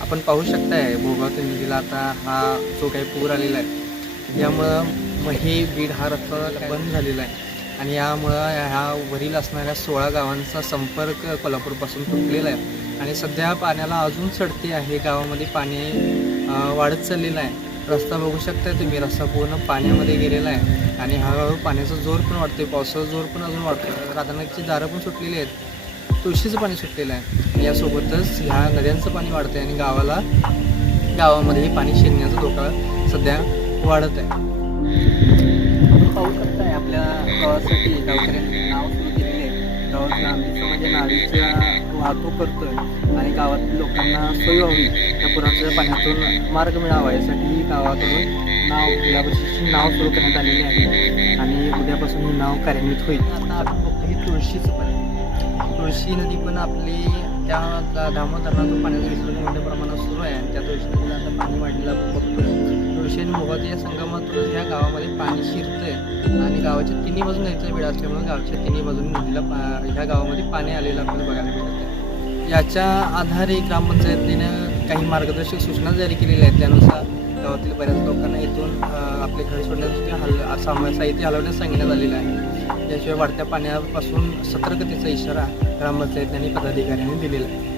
आपण पाहू शकताय भोगावती नदीला आता हा जो काही पूर आलेला आहे यामुळं मग हे बीड हा रस्ता बंद झालेला आहे. आणि यामुळं ह्या वरील असणाऱ्या सोळा गावांचा संपर्क कोल्हापूरपासून तुटलेला आहे. आणि सध्या पाण्याला अजून चढते आहे गावामध्ये पाणी वाढत चाललेलं आहे. रस्ता बघू शकताय तुम्ही रस्ता पूर्ण पाण्यामध्ये गेलेला आहे. आणि हळूहळू पाण्याचा जोर पण वाढतोय पावसाचा जोर पण अजून वाढतोय. राधानगरची दारं पण सुटलेली आहेत. तुळशीचं पाणी सुटलेलं आहे. यासोबतच ह्या नद्यांचं पाणी वाढतंय आणि गावाला गावामध्ये पाणी शिरण्याचा धोका सध्या वाढत आहे. पाहू शकताय आपल्या गावासाठी. गावकऱ्यांनी नाव सुरू केलेले आहे. गावातल्या आम्ही म्हणजे नावीचं वाहतूक करतोय आणि गावातील लोकांना सोय व्हावी त्या पुराच्या पाण्यातून मार्ग मिळावा यासाठी गावाकडून नाव यावर्षीची नाव सुरू करण्यात आलेली आहे. आणि उद्यापासून ही नाव कार्यान्वित होईल. आता आपण बघतो ही तुळशीचं पाणी. तुळशी नदी पण आपली त्या दा- धरणातून पाण्याचा विसर्ग मोठ्या प्रमाणात सुरू आहे आणि त्या तुळशी नदीला आता पाणी वाढलेलं आपण बघतोय. तुळशी आणि मोगाती या संगमातूनच ह्या गावामध्ये पाणी शिरतंय आणि गावाच्या तिन्ही बाजून नदीचा वेळ असल्यामुळे गावच्या तिन्ही बाजून नदीला पा ह्या गावामध्ये पाणी आलेलं आपल्याला बघायला मिळत आहे याच्या आधारे ग्रामपंचायतीनं काही मार्गदर्शक सूचना जारी केलेल्या आहेत त्यानुसार गावातील बऱ्याच लोकांना इथून आपले घर सोडण्यासाठी हल सामा साहित्य हलवण्यास सांगण्यात आलेलं आहे. याशिवाय वाढत्या पाण्यापासून सतर्कतेचा इशारा ग्रामपंचायत आणि पदाधिकाऱ्यांनी दिलेला आहे.